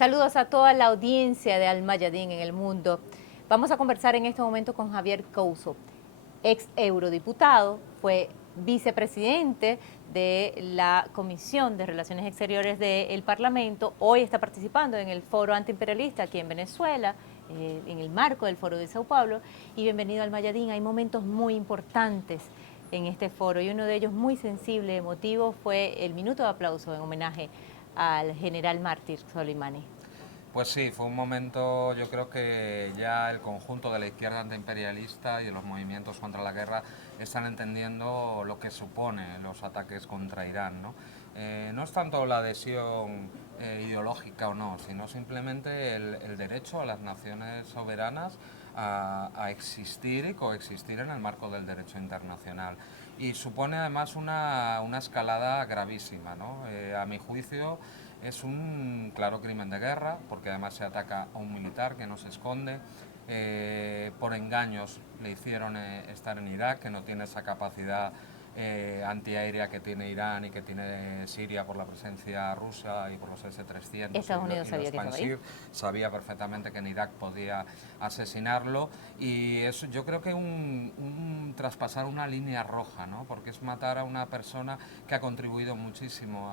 Saludos a toda la audiencia de Al Mayadin en el mundo. Vamos a conversar en este momento con Javier Couso, ex eurodiputado, fue vicepresidente de la Comisión de Relaciones Exteriores del Parlamento, hoy está participando en el Foro Antiimperialista aquí en Venezuela, en el marco del Foro de Sao Paulo, y bienvenido al Mayadin. Hay momentos muy importantes en este foro y uno de ellos muy sensible, emotivo, fue el minuto de aplauso en homenaje al general mártir Soleimani. Pues sí, fue un momento, yo creo que ya el conjunto de la izquierda antiimperialista y de los movimientos contra la guerra están entendiendo lo que supone los ataques contra Irán, ¿no? No es tanto la adhesión ideológica o no, sino simplemente el derecho a las naciones soberanas a existir y coexistir en el marco del derecho internacional. Y supone además una escalada gravísima, ¿no? A mi juicio, es un claro crimen de guerra, porque además se ataca a un militar que no se esconde. Por engaños le hicieron estar en Irak, que no tiene esa capacidad antiaérea que tiene Irán y que tiene Siria por la presencia rusa y por los S-300 Estados Unidos y sabía los que estaba ahí. Pantsir. Sabía perfectamente que en Irak podía asesinarlo, y eso yo creo que un traspasar una línea roja, ¿no? Porque es matar a una persona que ha contribuido muchísimo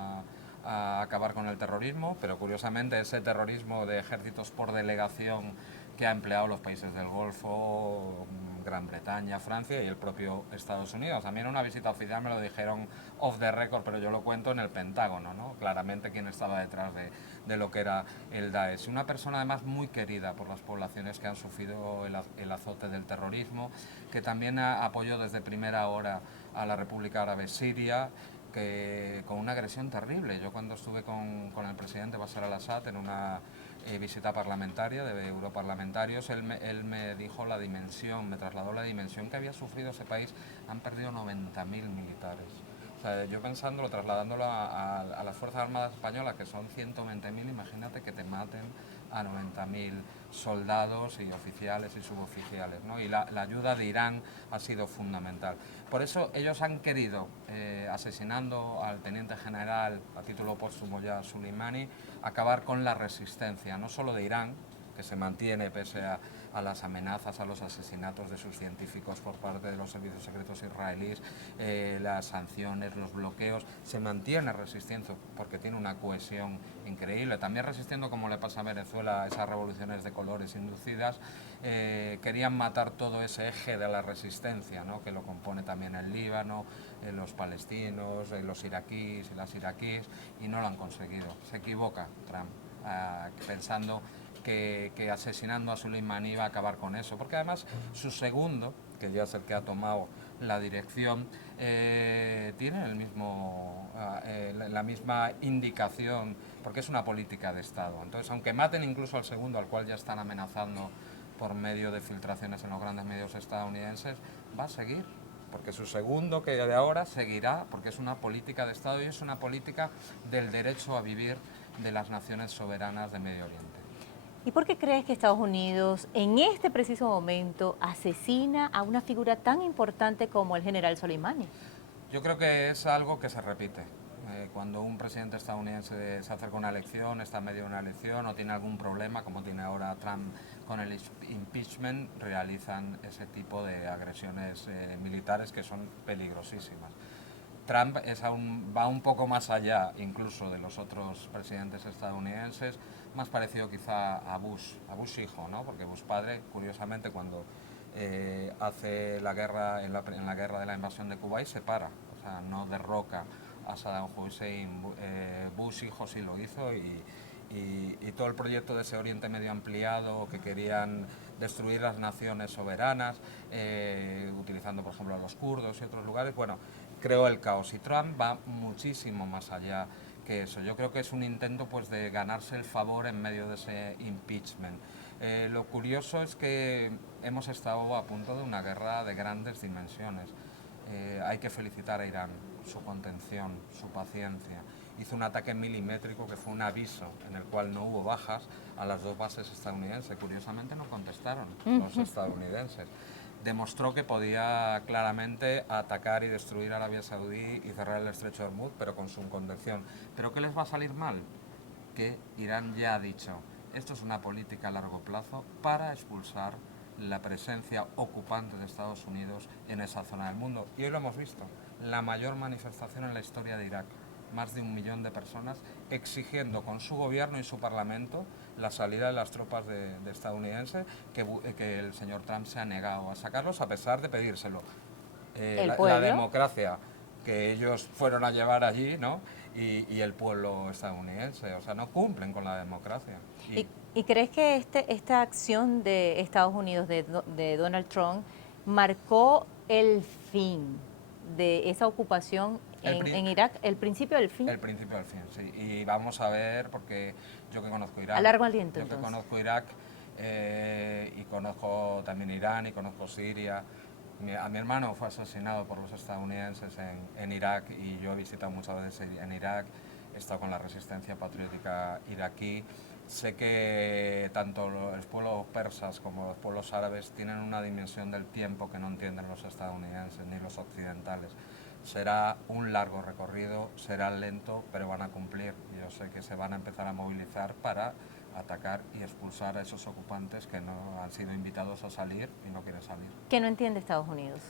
a acabar con el terrorismo, pero curiosamente ese terrorismo de ejércitos por delegación que ha empleado los países del Golfo, Gran Bretaña, Francia y el propio Estados Unidos. A mí en una visita oficial me lo dijeron off the record, pero yo lo cuento en el Pentágono, ¿no? Claramente quién estaba detrás de lo que era el Daesh. Una persona además muy querida por las poblaciones que han sufrido el azote del terrorismo, que también apoyó desde primera hora a la República Árabe Siria, que, con una agresión terrible. Yo cuando estuve con el presidente Bashar al-Assad en una visita parlamentaria de europarlamentarios, él me dijo la dimensión, me trasladó la dimensión que había sufrido ese país. Han perdido 90.000 militares. O sea, yo pensándolo, trasladándolo a las Fuerzas Armadas Españolas, que son 120.000, imagínate que te maten a 90.000 soldados y oficiales y suboficiales, ¿no? Y la ayuda de Irán ha sido fundamental. Por eso ellos han querido, asesinando al teniente general a título póstumo ya Soleimani, acabar con la resistencia, no solo de Irán, que se mantiene pese a las amenazas, a los asesinatos de sus científicos por parte de los servicios secretos israelíes, las sanciones, los bloqueos, se mantiene resistiendo porque tiene una cohesión increíble. También resistiendo, como le pasa a Venezuela, a esas revoluciones de colores inducidas. Querían matar todo ese eje de la resistencia, ¿no? Que lo compone también el Líbano, los palestinos, los iraquíes y las iraquíes, y no lo han conseguido. Se equivoca Trump pensando que asesinando a Soleimani iba a acabar con eso, porque además su segundo, que ya es el que ha tomado la dirección, tiene la misma indicación, porque es una política de Estado. Entonces, aunque maten incluso al segundo, al cual ya están amenazando por medio de filtraciones en los grandes medios estadounidenses, va a seguir, porque su segundo, que de ahora, seguirá, porque es una política de Estado y es una política del derecho a vivir de las naciones soberanas de Medio Oriente. ¿Y por qué crees que Estados Unidos en este preciso momento asesina a una figura tan importante como el general Soleimani? Yo creo que es algo que se repite. Cuando un presidente estadounidense se acerca a una elección, está en medio de una elección o tiene algún problema, como tiene ahora Trump con el impeachment, realizan ese tipo de agresiones militares que son peligrosísimas. Trump va un poco más allá incluso de los otros presidentes estadounidenses, más parecido quizá a Bush hijo, ¿no? Porque Bush padre, curiosamente, cuando hace la guerra, en la guerra de la invasión de Kuwait, se para, o sea, no derroca a Saddam Hussein. Bush hijo sí lo hizo, y todo el proyecto de ese Oriente Medio ampliado, que querían destruir las naciones soberanas, utilizando por ejemplo a los kurdos y otros lugares, bueno, creó el caos, y Trump va muchísimo más allá que eso. Yo creo que es un intento pues de ganarse el favor en medio de ese impeachment. Lo curioso es que hemos estado a punto de una guerra de grandes dimensiones. Hay que felicitar a Irán, su contención, su paciencia. Hizo un ataque milimétrico que fue un aviso en el cual no hubo bajas a las dos bases estadounidenses. Curiosamente no contestaron los estadounidenses. Demostró que podía claramente atacar y destruir Arabia Saudí y cerrar el estrecho de Hormuz, pero con su contención. ¿Pero qué les va a salir mal? que Irán ya ha dicho, esto es una política a largo plazo para expulsar la presencia ocupante de Estados Unidos en esa zona del mundo. Y hoy lo hemos visto, la mayor manifestación en la historia de Irak, más de 1 millón de personas exigiendo con su gobierno y su parlamento la salida de las tropas de estadounidenses, que el señor Trump se ha negado a sacarlos a pesar de pedírselo. El La pueblo. democracia que ellos fueron a llevar allí, ¿no? Y el pueblo estadounidense, o sea, no cumplen con la democracia. ¿Y crees que esta acción de Estados Unidos, de Donald Trump, marcó el fin de esa ocupación en Irak, el principio del fin? El principio del fin, sí. Y vamos a ver, porque yo que conozco Irak, A largo aliento, yo que entonces. conozco Irak y conozco también Irán y conozco Siria. A mi hermano fue asesinado por los estadounidenses en Irak y yo he visitado muchas veces en Irak, he estado con la resistencia patriótica iraquí. Sé que tanto los pueblos persas como los pueblos árabes tienen una dimensión del tiempo que no entienden los estadounidenses ni los occidentales. Será un largo recorrido, será lento, pero van a cumplir. Yo sé que se van a empezar a movilizar para atacar y expulsar a esos ocupantes que no han sido invitados a salir y no quieren salir. ¿Qué no entiende Estados Unidos?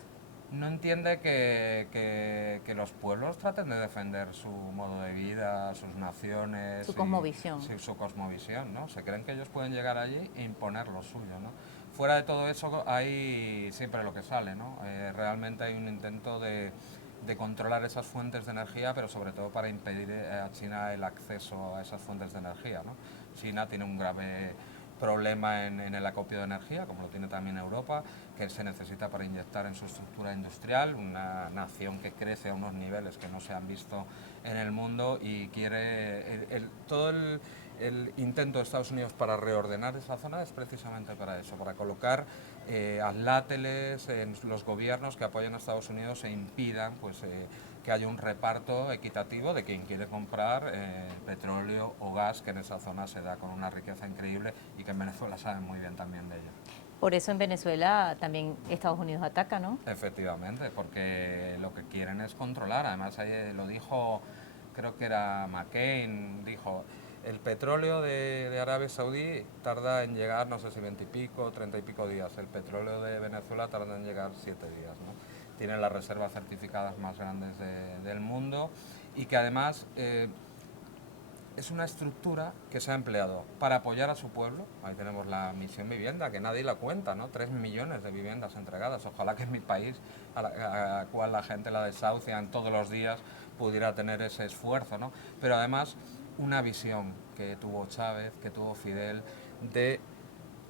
No entiende que los pueblos traten de defender su modo de vida, sus naciones, Su cosmovisión. su cosmovisión, ¿no? Se creen que ellos pueden llegar allí e imponer lo suyo, ¿no? Fuera de todo eso hay siempre lo que sale, ¿no? Realmente hay un intento de controlar esas fuentes de energía, pero sobre todo para impedir a China el acceso a esas fuentes de energía, ¿no? China tiene un grave problema en el acopio de energía, como lo tiene también Europa, que se necesita para inyectar en su estructura industrial, una nación que crece a unos niveles que no se han visto en el mundo y quiere todo el intento de Estados Unidos para reordenar esa zona es precisamente para eso, para colocar atláteles en los gobiernos que apoyan a Estados Unidos e impidan pues, que haya un reparto equitativo de quien quiere comprar petróleo o gas, que en esa zona se da con una riqueza increíble y que en Venezuela saben muy bien también de ello. Por eso en Venezuela también Estados Unidos ataca, ¿no? Efectivamente, porque lo que quieren es controlar. Además, ahí lo dijo, creo que era McCain, dijo, el petróleo de Arabia Saudí tarda en llegar, no sé si 20 y pico, 30 y pico días. El petróleo de Venezuela tarda en llegar 7 días, ¿no? Tienen las reservas certificadas más grandes del mundo y que además es una estructura que se ha empleado para apoyar a su pueblo. Ahí tenemos la misión vivienda, que nadie la cuenta, ¿no? 3 millones de viviendas entregadas. Ojalá que en mi país, a la cual la gente la desahucian todos los días, pudiera tener ese esfuerzo, ¿no? Pero además una visión que tuvo Chávez, que tuvo Fidel, de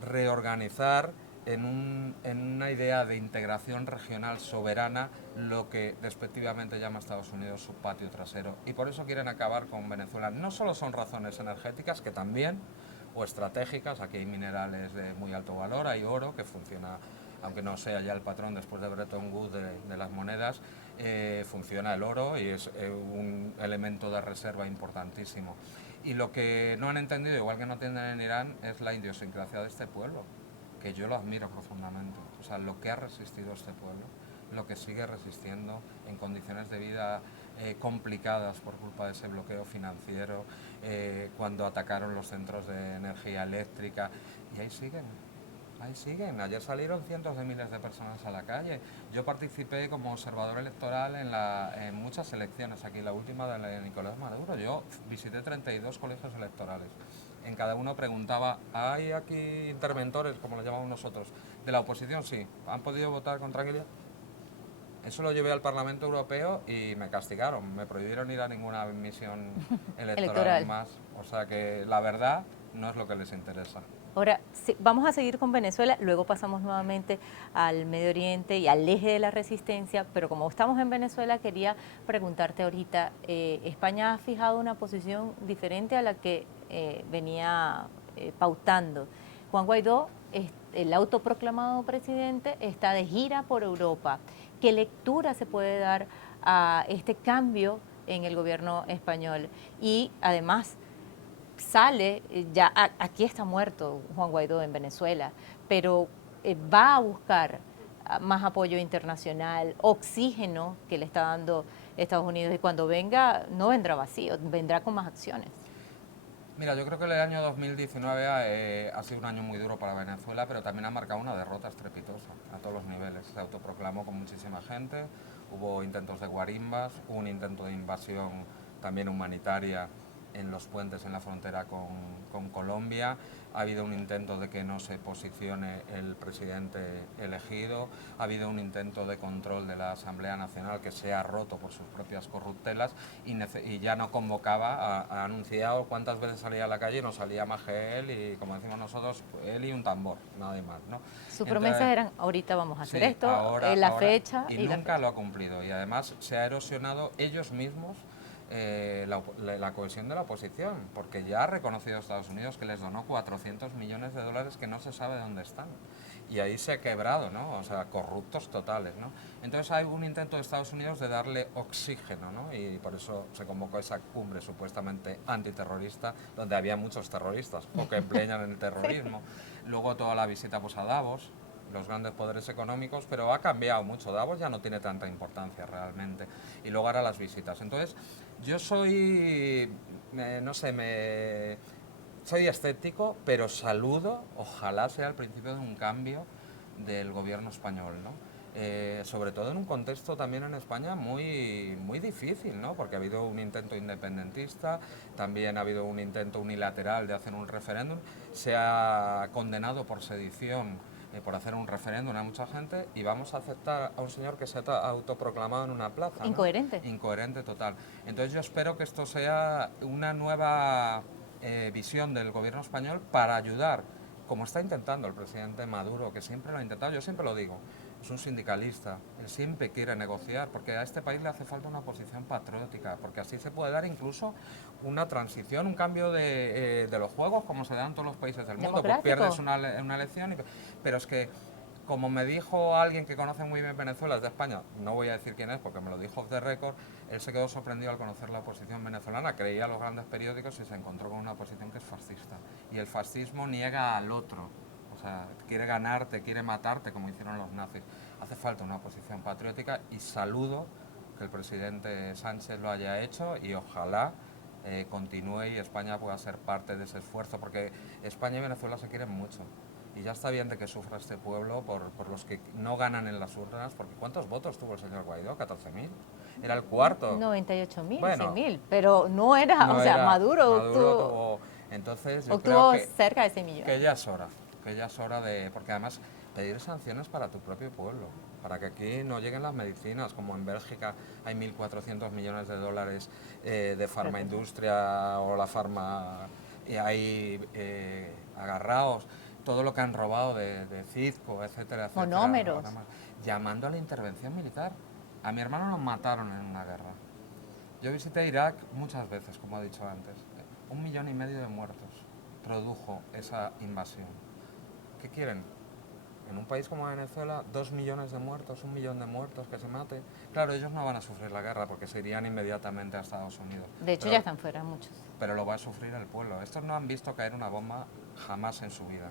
reorganizar en una idea de integración regional soberana lo que despectivamente llama Estados Unidos su patio trasero. Y por eso quieren acabar con Venezuela. No solo son razones energéticas, que también, o estratégicas, aquí hay minerales de muy alto valor, hay oro que funciona, aunque no sea ya el patrón después de Bretton Woods de las monedas, funciona el oro y es un elemento de reserva importantísimo. Y lo que no han entendido, igual que no entienden en Irán, es la idiosincrasia de este pueblo, que yo lo admiro profundamente. O sea, lo que ha resistido este pueblo, lo que sigue resistiendo en condiciones de vida complicadas por culpa de ese bloqueo financiero, cuando atacaron los centros de energía eléctrica, y ahí siguen. Ahí siguen. Ayer salieron cientos de miles de personas a la calle. Yo participé como observador electoral en muchas elecciones, aquí la última de la de Nicolás Maduro. Yo visité 32 colegios electorales. En cada uno preguntaba, ¿hay aquí interventores, como lo llamamos nosotros, de la oposición? Sí. ¿Han podido votar con tranquilidad? Eso lo llevé al Parlamento Europeo y me castigaron. Me prohibieron ir a ninguna misión electoral más. O sea que la verdad no es lo que les interesa. Ahora, sí, vamos a seguir con Venezuela, luego pasamos nuevamente al Medio Oriente y al eje de la resistencia, pero como estamos en Venezuela, quería preguntarte ahorita, España ha fijado una posición diferente a la que venía pautando. Juan Guaidó, el autoproclamado presidente, está de gira por Europa. ¿Qué lectura se puede dar a este cambio en el gobierno español? Y además, sale, ya aquí está muerto Juan Guaidó en Venezuela, pero va a buscar más apoyo internacional, oxígeno que le está dando Estados Unidos, y cuando venga no vendrá vacío, vendrá con más acciones. Mira, yo creo que el año 2019 ha sido un año muy duro para Venezuela, pero también ha marcado una derrota estrepitosa a todos los niveles. Se autoproclamó con muchísima gente, hubo intentos de guarimbas, hubo un intento de invasión también humanitaria en los puentes en la frontera con Colombia, ha habido un intento de que no se posicione el presidente elegido, ha habido un intento de control de la Asamblea Nacional que se ha roto por sus propias corruptelas y ya no convocaba, ha anunciado cuántas veces salía a la calle y no salía más que él y, como decimos nosotros, él y un tambor, nada más, ¿no? Sus Entonces, promesas eran, ahorita vamos a hacer sí, esto, ahora, la ahora, fecha y y la nunca fecha. lo ha cumplido. Y además se ha erosionado ellos mismos la cohesión de la oposición, porque ya ha reconocido Estados Unidos que les donó 400 millones de dólares que no se sabe dónde están. Y ahí se ha quebrado, ¿no? O sea, corruptos totales, ¿no? Entonces hay un intento de Estados Unidos de darle oxígeno, ¿no? Y por eso se convocó esa cumbre supuestamente antiterrorista, donde había muchos terroristas o que emplean en el terrorismo. Luego toda la visita pues, a Davos, los grandes poderes económicos, pero ha cambiado mucho. Davos ya no tiene tanta importancia realmente. Y luego ahora las visitas. Entonces, yo soy, no sé, soy escéptico, pero saludo, ojalá sea el principio de un cambio del gobierno español, ¿no? Sobre todo en un contexto también en España muy difícil, ¿no? Porque ha habido un intento independentista, también ha habido un intento unilateral de hacer un referéndum, se ha condenado por sedición por hacer un referéndum a mucha gente y vamos a aceptar a un señor que se ha autoproclamado en una plaza, ¿no? Incoherente. Incoherente total. Entonces yo espero que esto sea una nueva visión del gobierno español para ayudar, como está intentando el presidente Maduro, que siempre lo ha intentado, yo siempre lo digo, es un sindicalista, él siempre quiere negociar, porque a este país le hace falta una posición patriótica, porque así se puede dar incluso una transición, un cambio de los juegos, como se dan en todos los países del mundo. Pues pierdes una elección, pero es que, como me dijo alguien que conoce muy bien Venezuela, es de España, no voy a decir quién es porque me lo dijo off the record, él se quedó sorprendido al conocer la oposición venezolana, creía los grandes periódicos y se encontró con una oposición que es fascista. Y el fascismo niega al otro, o sea, quiere ganarte, quiere matarte, como hicieron los nazis. Hace falta una oposición patriótica y saludo que el presidente Sánchez lo haya hecho y ojalá continúe y España pueda ser parte de ese esfuerzo, porque España y Venezuela se quieren mucho. Y ya está bien de que sufra este pueblo por los que no ganan en las urnas, porque ¿cuántos votos tuvo el señor Guaidó? ¿14.000? Era el cuarto. 98.000, Bueno, 100.000, pero no era, no o sea, era, Maduro tuvo... Entonces yo creo obtuvo cerca de ese millón. que ya es hora, que ya es hora de... Porque además pedir sanciones para tu propio pueblo, para que aquí no lleguen las medicinas, como en Bélgica hay 1.400 millones de dólares de farmaindustria o la farma... y hay agarrados todo lo que han robado de Citco, etcétera, etcétera. Monómeros. Llamando a la intervención militar. A mi hermano lo mataron en una guerra. Yo visité Irak muchas veces, como he dicho antes. 1,5 millones de muertos produjo esa invasión. ¿Qué quieren? En un país como Venezuela, 2 millones de muertos, 1 millón de muertos, que se mate. Claro, ellos no van a sufrir la guerra porque se irían inmediatamente a Estados Unidos. De hecho, ya están fuera muchos. Pero lo va a sufrir el pueblo. Estos no han visto caer una bomba jamás en su vida.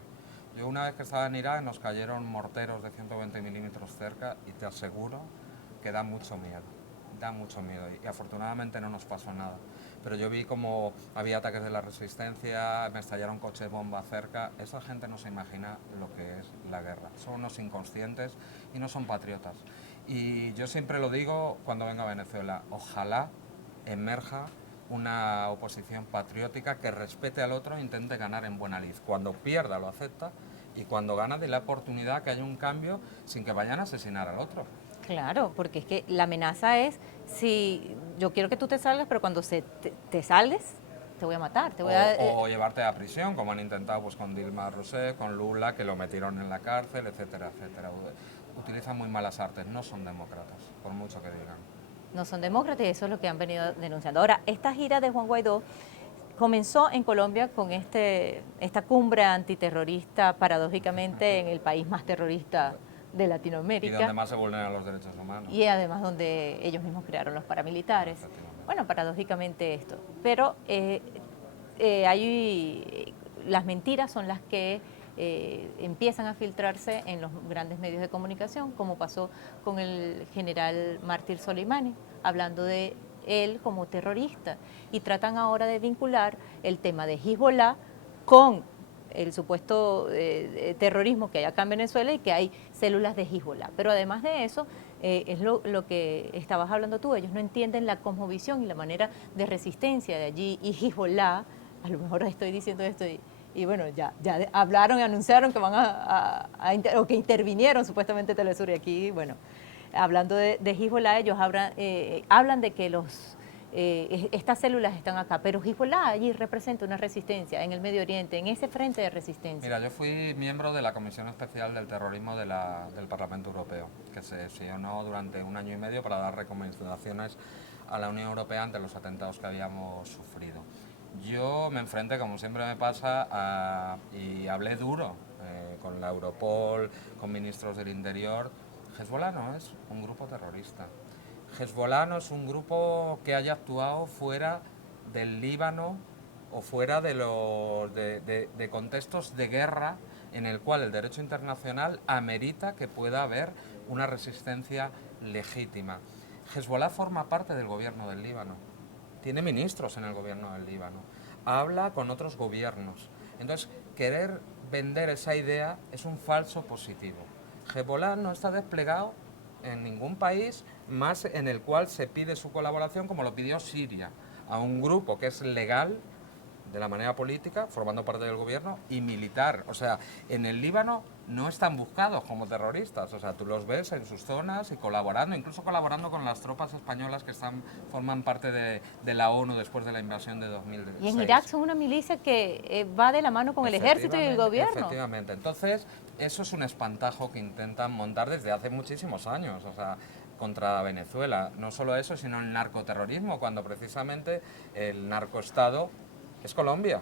Yo una vez que estaba en Irak nos cayeron morteros de 120 milímetros cerca y te aseguro que da mucho miedo. Da mucho miedo y afortunadamente no nos pasó nada. Pero yo vi como había ataques de la resistencia, me estallaron coches bomba cerca. Esa gente no se imagina lo que es la guerra. Son unos inconscientes y no son patriotas. Y yo siempre lo digo cuando venga a Venezuela, ojalá emerja una oposición patriótica que respete al otro e intente ganar en buena lid. Cuando pierda lo acepta y cuando gana dé la oportunidad que haya un cambio sin que vayan a asesinar al otro. Claro, porque es que la amenaza es, si yo quiero que tú te salgas, pero cuando te salgues, te voy a matar. O llevarte a prisión, como han intentado pues, con Dilma Rousseff, con Lula, que lo metieron en la cárcel, etcétera, etcétera. Utilizan muy malas artes, no son demócratas, por mucho que digan. No son demócratas y eso es lo que han venido denunciando. Ahora, esta gira de Juan Guaidó comenzó en Colombia con esta cumbre antiterrorista, paradójicamente en el país más terrorista de Latinoamérica. Y donde más se vulneran los derechos humanos. Y además donde ellos mismos crearon los paramilitares. Bueno, paradójicamente esto. Pero las mentiras son las que empiezan a filtrarse en los grandes medios de comunicación, como pasó con el general Mártir Soleimani, hablando de él como terrorista y tratan ahora de vincular el tema de Hezbollah con el supuesto terrorismo que hay acá en Venezuela y que hay células de Hezbollah. Pero además de eso, es lo que estabas hablando tú, ellos no entienden la cosmovisión y la manera de resistencia de allí, y Hezbollah, a lo mejor estoy diciendo esto y bueno, ya hablaron y anunciaron que van o que intervinieron supuestamente Telesur, y aquí, bueno, hablando de Hezbollah, ellos hablan de que estas células están acá, pero Hezbollah allí representa una resistencia en el Medio Oriente, en ese frente de resistencia. Mira, yo fui miembro de la Comisión Especial del Terrorismo del Parlamento Europeo, que se sesionó durante 1 año y medio para dar recomendaciones a la Unión Europea ante los atentados que habíamos sufrido. Yo me enfrenté, como siempre me pasa, y hablé duro con la Europol, con ministros del Interior. Hezbollah no es un grupo terrorista. Hezbollah no es un grupo que haya actuado fuera del Líbano o fuera de contextos de guerra en el cual el derecho internacional amerita que pueda haber una resistencia legítima. Hezbollah forma parte del gobierno del Líbano, tiene ministros en el gobierno del Líbano, habla con otros gobiernos. Entonces, querer vender esa idea es un falso positivo. Hezbollah no está desplegado en ningún país más en el cual se pide su colaboración, como lo pidió Siria, a un grupo que es legal de la manera política, formando parte del gobierno, y militar. O sea, en el Líbano no están buscados como terroristas, o sea, tú los ves en sus zonas y colaborando, incluso colaborando con las tropas españolas que forman parte de la ONU después de la invasión de 2006. Y en Irak son una milicia que va de la mano con el ejército y el gobierno. Efectivamente, entonces eso es un espantajo que intentan montar desde hace muchísimos años, o sea, contra Venezuela. No solo eso, sino el narcoterrorismo, cuando precisamente el narcoestado es Colombia.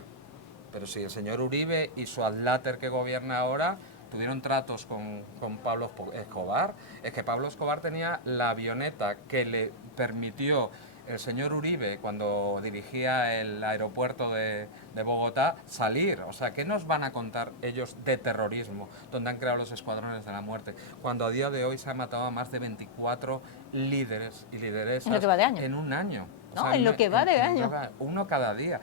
Pero si el señor Uribe y su adláter que gobierna ahora tuvieron tratos con Pablo Escobar, es que Pablo Escobar tenía la avioneta que le permitió el señor Uribe, cuando dirigía el aeropuerto de Bogotá, salir. O sea, ¿qué nos van a contar ellos de terrorismo, donde han creado los escuadrones de la muerte, cuando a día de hoy se han matado a más de 24 líderes y lideresas en lo que va de año. en un año? No, o sea, en lo que va de año. Uno cada día,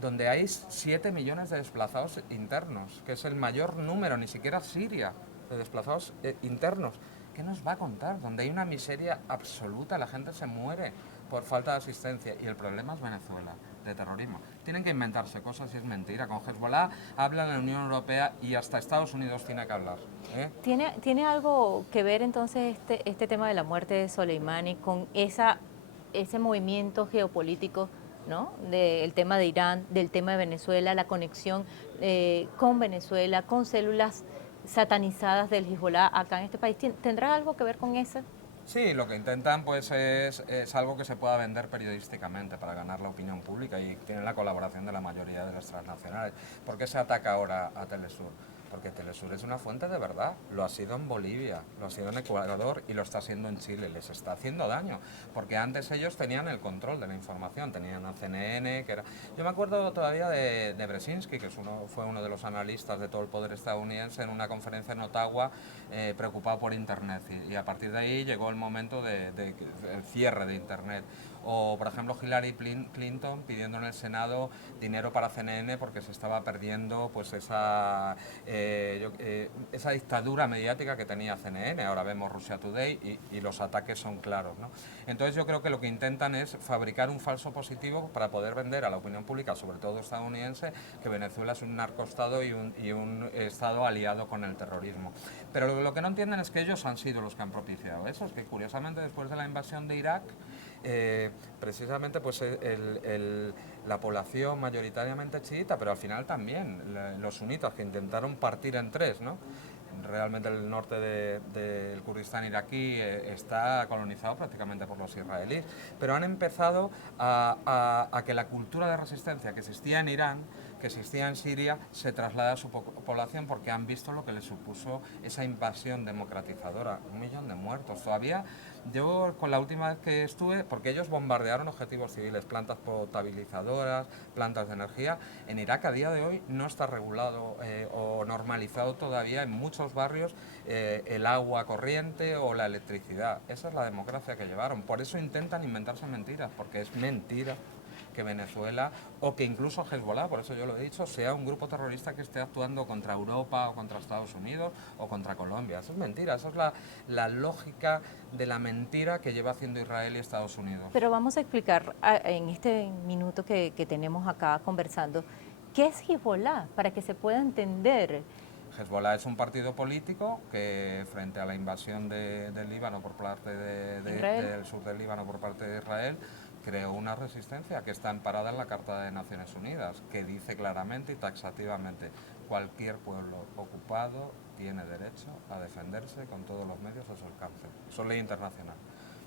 donde hay 7 millones de desplazados internos, que es el mayor número, ni siquiera Siria, de desplazados internos. ¿Qué nos va a contar? Donde hay una miseria absoluta, la gente se muere por falta de asistencia, y el problema es Venezuela, de terrorismo. Tienen que inventarse cosas y es mentira. Con Hezbollah habla la Unión Europea y hasta Estados Unidos tiene que hablar. ¿Tiene algo que ver entonces este tema de la muerte de Soleimani con ese movimiento geopolítico, ¿no? Del tema de Irán, del tema de Venezuela, la conexión con Venezuela, con células satanizadas del Hezbollah acá en este país? ¿Tendrá algo que ver con eso? Sí, lo que intentan pues es algo que se pueda vender periodísticamente para ganar la opinión pública, y tienen la colaboración de la mayoría de las transnacionales. ¿Por qué se ataca ahora a Telesur? Porque Telesur es una fuente de verdad, lo ha sido en Bolivia, lo ha sido en Ecuador y lo está haciendo en Chile. Les está haciendo daño, porque antes ellos tenían el control de la información, tenían a CNN, que era... Yo me acuerdo todavía de Brzezinski, que fue uno de los analistas de todo el poder estadounidense, en una conferencia en Ottawa, preocupado por Internet, y a partir de ahí llegó el momento del cierre de Internet. O, por ejemplo, Hillary Clinton pidiendo en el Senado dinero para CNN porque se estaba perdiendo pues esa dictadura mediática que tenía CNN. Ahora vemos Russia Today y los ataques son claros, ¿no? Entonces yo creo que lo que intentan es fabricar un falso positivo para poder vender a la opinión pública, sobre todo estadounidense, que Venezuela es un narcoestado y un estado aliado con el terrorismo. Pero lo que no entienden es que ellos han sido los que han propiciado eso, es que curiosamente después de la invasión de Irak, precisamente pues la población mayoritariamente chiita, pero al final también los sunitas, que intentaron partir en tres, ¿no? Realmente el norte del Kurdistán iraquí está colonizado prácticamente por los israelíes, pero han empezado a que la cultura de resistencia que existía en Irán, que existía en Siria se traslada a su población porque han visto lo que les supuso esa invasión democratizadora. 1 millón de muertos. Todavía, yo con la última vez que estuve, porque ellos bombardearon objetivos civiles, plantas potabilizadoras, plantas de energía, en Irak a día de hoy no está regulado o normalizado todavía en muchos barrios el agua corriente o la electricidad. Esa es la democracia que llevaron. Por eso intentan inventarse mentiras, porque es mentira que Venezuela o que incluso Hezbollah, por eso yo lo he dicho, sea un grupo terrorista que esté actuando contra Europa o contra Estados Unidos o contra Colombia. Eso es mentira, eso es la lógica de la mentira que lleva haciendo Israel y Estados Unidos. Pero vamos a explicar en este minuto que tenemos acá conversando, ¿qué es Hezbollah? Para que se pueda entender. Hezbollah es un partido político que frente a la invasión del Líbano por parte del sur del Líbano por parte de Israel, creó una resistencia que está amparada en la Carta de Naciones Unidas, que dice claramente y taxativamente: cualquier pueblo ocupado tiene derecho a defenderse con todos los medios a su alcance. Eso es ley internacional.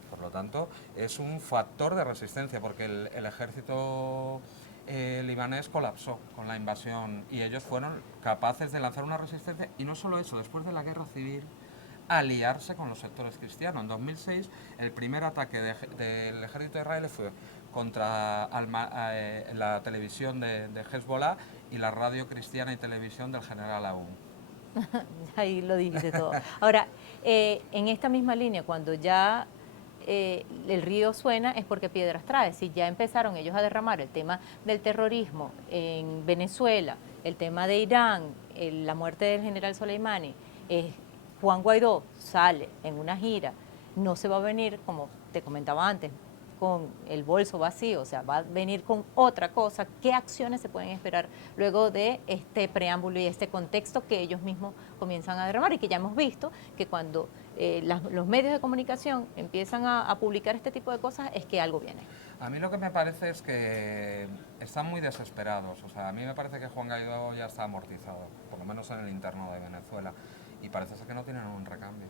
Por lo tanto, es un factor de resistencia, porque el ejército libanés colapsó con la invasión y ellos fueron capaces de lanzar una resistencia, y no solo eso, después de la guerra civil, aliarse con los sectores cristianos. En 2006, el primer ataque del ejército de Israel fue contra la televisión de Hezbollah y la radio cristiana y televisión del general Aoun. Ahí lo dijiste todo. Ahora, en esta misma línea, cuando ya el río suena, es porque piedras trae. Si ya empezaron ellos a derramar el tema del terrorismo en Venezuela, el tema de Irán, la muerte del general Soleimani, Juan Guaidó sale en una gira, no se va a venir, como te comentaba antes, con el bolso vacío, o sea, va a venir con otra cosa. ¿Qué acciones se pueden esperar luego de este preámbulo y este contexto que ellos mismos comienzan a derramar? Y que ya hemos visto que cuando los medios de comunicación empiezan a publicar este tipo de cosas, es que algo viene. A mí lo que me parece es que están muy desesperados. O sea, a mí me parece que Juan Guaidó ya está amortizado, por lo menos en el interno de Venezuela, y parece ser que no tienen un recambio.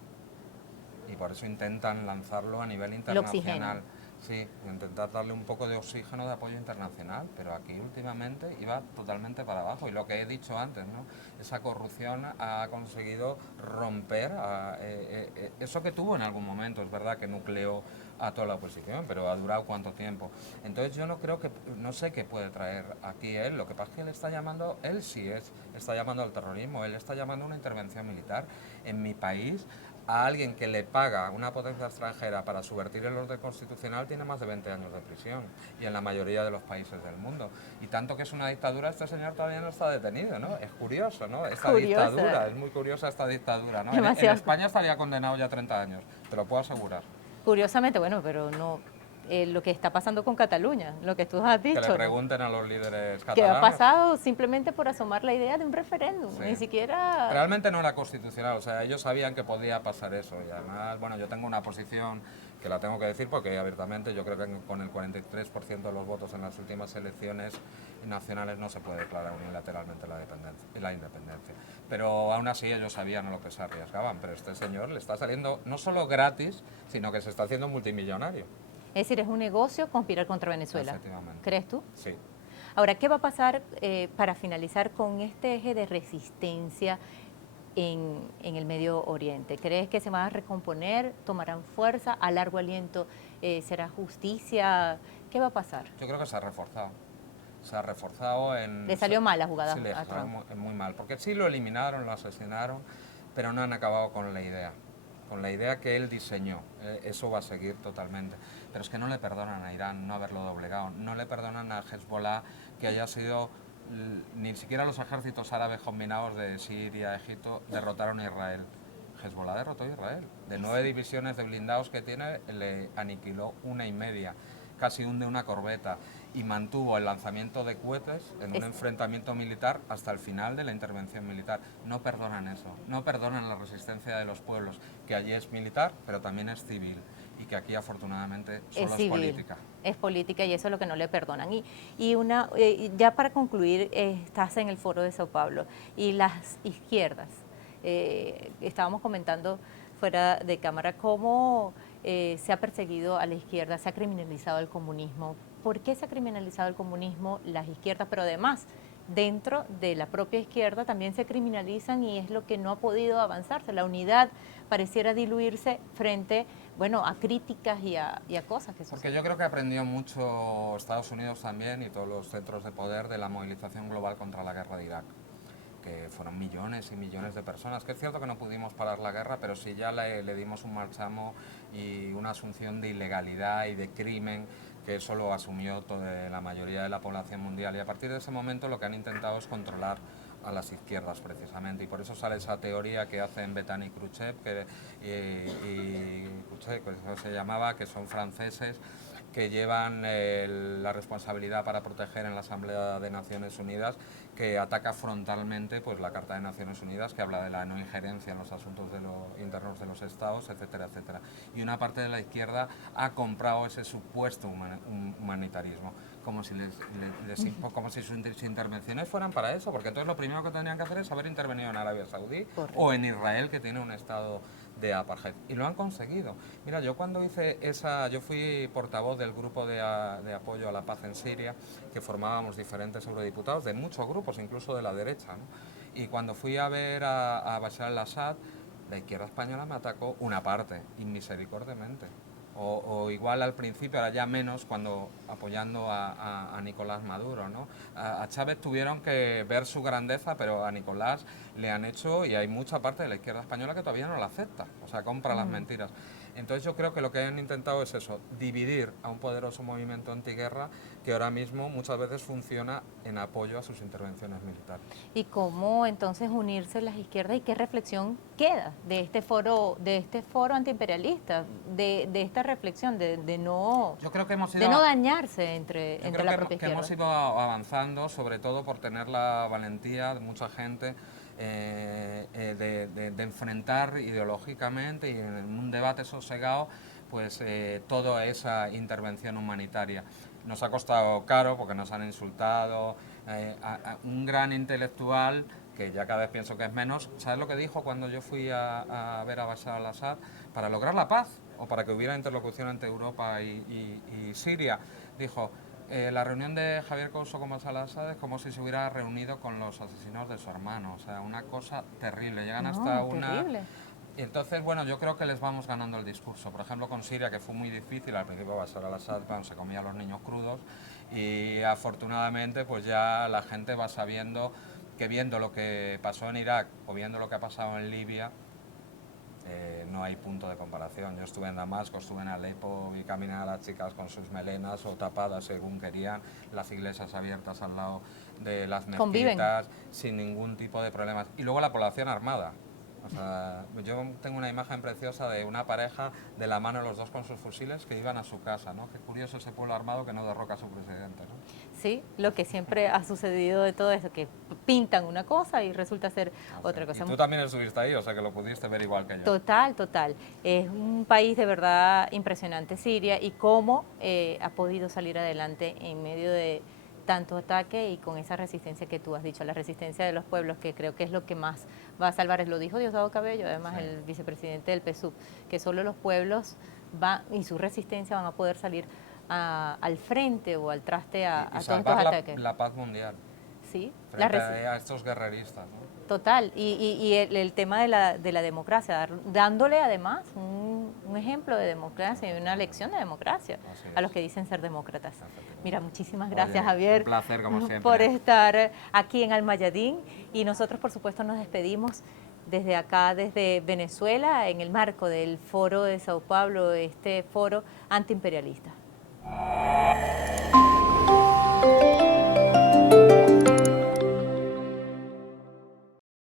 Y por eso intentan lanzarlo a nivel internacional. Sí, intentar darle un poco de oxígeno de apoyo internacional, pero aquí últimamente iba totalmente para abajo. Y lo que he dicho antes, ¿no? Esa corrupción ha conseguido romper eso que tuvo en algún momento. Es verdad que nucleó a toda la oposición, pero ha durado cuánto tiempo. Entonces yo no sé qué puede traer aquí él. Lo que pasa es que él está llamando, está llamando al terrorismo, él está llamando a una intervención militar. En mi país, a alguien que le paga una potencia extranjera para subvertir el orden constitucional tiene más de 20 años de prisión, y en la mayoría de los países del mundo. Y tanto que es una dictadura, este señor todavía no está detenido, ¿no? Es curioso, ¿no? Esta dictadura, es muy curiosa esta dictadura, ¿no? En España estaría condenado ya 30 años, te lo puedo asegurar. Curiosamente, bueno, pero no... lo que está pasando con Cataluña, lo que tú has dicho. Que le pregunten a los líderes catalanes. ¿Qué ha pasado simplemente por asomar la idea de un referéndum? Sí. Ni siquiera... Realmente no era constitucional, o sea, ellos sabían que podía pasar eso. Y además, bueno, yo tengo una posición que la tengo que decir porque abiertamente yo creo que con el 43% de los votos en las últimas elecciones nacionales no se puede declarar unilateralmente la independencia. Pero aún así ellos sabían a lo que se arriesgaban, pero este señor le está saliendo no solo gratis, sino que se está haciendo multimillonario. Es decir, es un negocio conspirar contra Venezuela. Efectivamente. ¿Crees tú? Sí. Ahora, ¿qué va a pasar para finalizar con este eje de resistencia en el Medio Oriente? ¿Crees que se van a recomponer, tomarán fuerza, a largo aliento será justicia? ¿Qué va a pasar? Yo creo que se ha reforzado. Se ha reforzado en... ¿Le salió mal la jugada sí, a Trump? Muy mal, porque sí lo eliminaron, lo asesinaron, pero no han acabado con la idea que él diseñó. Eso va a seguir totalmente. Pero es que no le perdonan a Irán no haberlo doblegado, no le perdonan a Hezbollah que haya sido, ni siquiera los ejércitos árabes combinados de Siria, Egipto, derrotaron a Israel. Hezbollah derrotó a Israel. De 9 divisiones de blindados que tiene, le aniquiló 1,5, casi hunde una corbeta, y mantuvo el lanzamiento de cohetes en un enfrentamiento militar hasta el final de la intervención militar. No perdonan eso, no perdonan la resistencia de los pueblos, que allí es militar, pero también es civil, y que aquí afortunadamente solo es política. Es política, y eso es lo que no le perdonan. Ya para concluir, estás en el Foro de Sao Paulo, y las izquierdas, estábamos comentando fuera de cámara cómo se ha perseguido a la izquierda, se ha criminalizado el comunismo. ¿Por qué se ha criminalizado el comunismo, las izquierdas, pero además dentro de la propia izquierda también se criminalizan y es lo que no ha podido avanzarse. La unidad pareciera diluirse frente, bueno, a críticas y a cosas que suceden. Porque yo creo que aprendió mucho Estados Unidos también y todos los centros de poder de la movilización global contra la guerra de Irak, que fueron millones y millones de personas, que es cierto que no pudimos parar la guerra, pero sí ya le dimos un marchamo y una asunción de ilegalidad y de crimen, que eso lo asumió toda la mayoría de la población mundial, y a partir de ese momento lo que han intentado es controlar a las izquierdas precisamente, y por eso sale esa teoría que hacen Betan y Khrushchev, y Khrushchev, que eso se llamaba, que son franceses, que llevan la responsabilidad para proteger en la Asamblea de Naciones Unidas, que ataca frontalmente pues, la Carta de Naciones Unidas, que habla de la no injerencia en los asuntos internos de los estados, etcétera, etcétera. Y una parte de la izquierda ha comprado ese supuesto humanitarismo, como si, como si sus intervenciones fueran para eso, porque entonces lo primero que tendrían que hacer es haber intervenido en Arabia Saudí. Correcto. O en Israel, que tiene un estado de apartheid, y lo han conseguido. Mira, yo cuando hice yo fui portavoz del grupo de apoyo a la paz en Siria, que formábamos diferentes eurodiputados de muchos grupos, incluso de la derecha, ¿no? Y cuando fui a ver a Bashar al-Assad, la izquierda española me atacó una parte, inmisericordiamente. O igual al principio, ahora ya menos, cuando apoyando a Nicolás Maduro, ¿no? A Chávez tuvieron que ver su grandeza, pero a Nicolás le han hecho, y hay mucha parte de la izquierda española que todavía no la acepta, o sea, compra las mentiras. Entonces yo creo que lo que han intentado es eso, dividir a un poderoso movimiento antiguerra que ahora mismo muchas veces funciona en apoyo a sus intervenciones militares. ¿Y cómo entonces unirse las izquierdas y qué reflexión queda de este foro antiimperialista, de esta reflexión de no, yo creo que hemos ido, de no dañarse entre la propia izquierda? Hemos ido avanzando, sobre todo por tener la valentía de mucha gente de enfrentar ideológicamente y en un debate sosegado pues toda esa intervención humanitaria. Nos ha costado caro porque nos han insultado, un gran intelectual, que ya cada vez pienso que es menos, ¿sabes lo que dijo cuando yo fui a ver a Bashar al-Assad? Para lograr la paz o para que hubiera interlocución entre Europa y Siria, dijo: la reunión de Javier Couso con Bashar al-Assad es como si se hubiera reunido con los asesinos de su hermano, o sea, una cosa terrible, llegan hasta una... Terrible. Y entonces, bueno, yo creo que les vamos ganando el discurso. Por ejemplo, con Siria, que fue muy difícil, al principio Bashar al-Assad se comía a los niños crudos, y afortunadamente pues ya la gente va sabiendo que viendo lo que pasó en Irak o viendo lo que ha pasado en Libia, no hay punto de comparación. Yo estuve en Damasco, estuve en Alepo, y caminan a las chicas con sus melenas o tapadas según querían, las iglesias abiertas al lado de las mezquitas, sin ningún tipo de problemas. Y luego la población armada. O sea, yo tengo una imagen preciosa de una pareja de la mano los dos con sus fusiles que iban a su casa, ¿no? Qué curioso ese pueblo armado que no derroca a su presidente, ¿no? Sí, lo que siempre ha sucedido de todo eso, que pintan una cosa y resulta ser otra cosa. Y tú también estuviste ahí, o sea que lo pudiste ver igual que yo. Total, total. Es un país de verdad impresionante, Siria, y cómo ha podido salir adelante en medio de tanto ataque y con esa resistencia que tú has dicho, la resistencia de los pueblos, que creo que es lo que más va a salvar. Lo dijo Diosdado Cabello, además sí, el vicepresidente del PSUV, que solo los pueblos y su resistencia van a poder salir al frente o al traste a todos estos ataques. La paz mundial. Sí, a estos guerreristas, ¿no? Total, y el tema de la democracia, dándole además un ejemplo de democracia y una lección de democracia a los que dicen ser demócratas. Mira, muchísimas gracias, Javier, un placer, como siempre, por estar aquí en Almayadín, y nosotros por supuesto nos despedimos desde acá, desde Venezuela, en el marco del Foro de Sao Paulo, este foro antiimperialista.